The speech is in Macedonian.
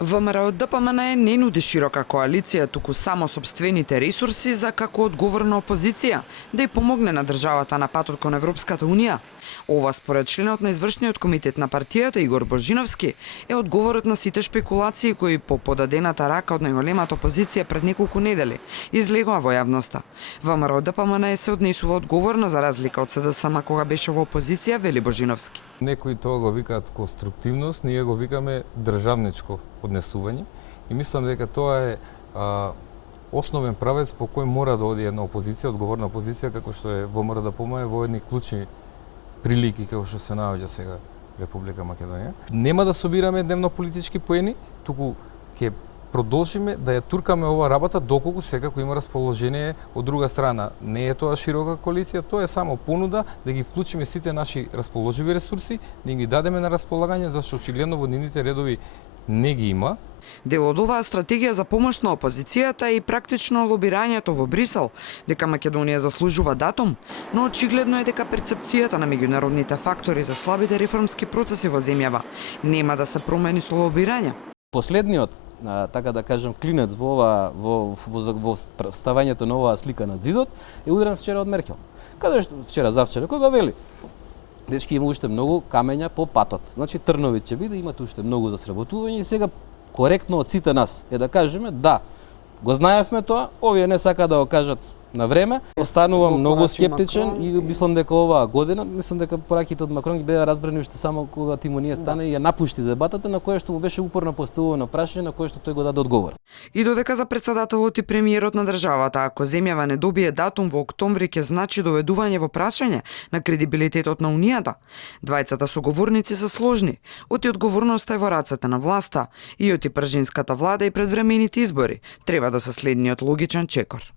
ВМРО ДПМН не нуди широка коалиција, туку само собствените ресурси за како одговорна опозиција да ја помогне на државата на патот кон Европската Унија. Ова според членот на извршниот комитет на партијата Игор Божиновски е одговорот на сите шпекулации кои по подадената рака од најголемата опозиција пред неколку недели излегоа во јавноста. ВМРО ДПМН се однесува одговорно за разлика од СДСМ кога беше во опозиција, вели Божиновски. Некои тоа го викаат конструктивност, ние го викаме државничко однесување и мислам дека тоа е основен правец по кој мора да оди една опозиција, одговорна опозиција како што е ВМРО ДПМН во едни клучни прилики како што се наоѓа сега Република Македонија. Нема да собираме дневно политички поени, туку ќе продолжиме да ја туркаме ова работа доколку секако има расположение од друга страна. Не е тоа широка коалиција, тоа е само понуда да ги вклучиме сите наши расположиви ресурси, да ги дадеме на располагање, зашто очигледно во нивните редови не ги има. Дел од оваа стратегија за помош на опозицијата е и практично лобирањето во Брисел, дека Македонија заслужува датум, но очигледно е дека перцепцијата на меѓународните фактори за слабите реформски процеси во земјава нема да се промени со лобирање. Последниот, така да кажам, клинец во ставањето на оваа слика на зидот е ударен вчера од Меркел. Каде завчера, кога вели? Дечки има уште многу камења по патот. Значи трнови ќе биде, имате уште многу за сработување и сега коректно од сите нас е да кажеме да, го знаевме тоа, овие не сака да го кажат на време. Останувам многу скептичен и мислам дека оваа година, мислам дека пораките од Макрон ги беа разбрани уште само кога Тимонија стане и ја напушти дебатата на која што му беше упорно поставувано прашање на кое што тој го даде одговор. И додека за претседателот и премиерот на државата, ако земјава не добие датум во октомври ќе значи доведување во прашање на кредибилитетот на Унијата, двајцата соговорници се сложни. Оти одговорноста е во рацете на власта и оти пржинската влада и предвремените избори треба да се следниот логичен чекор.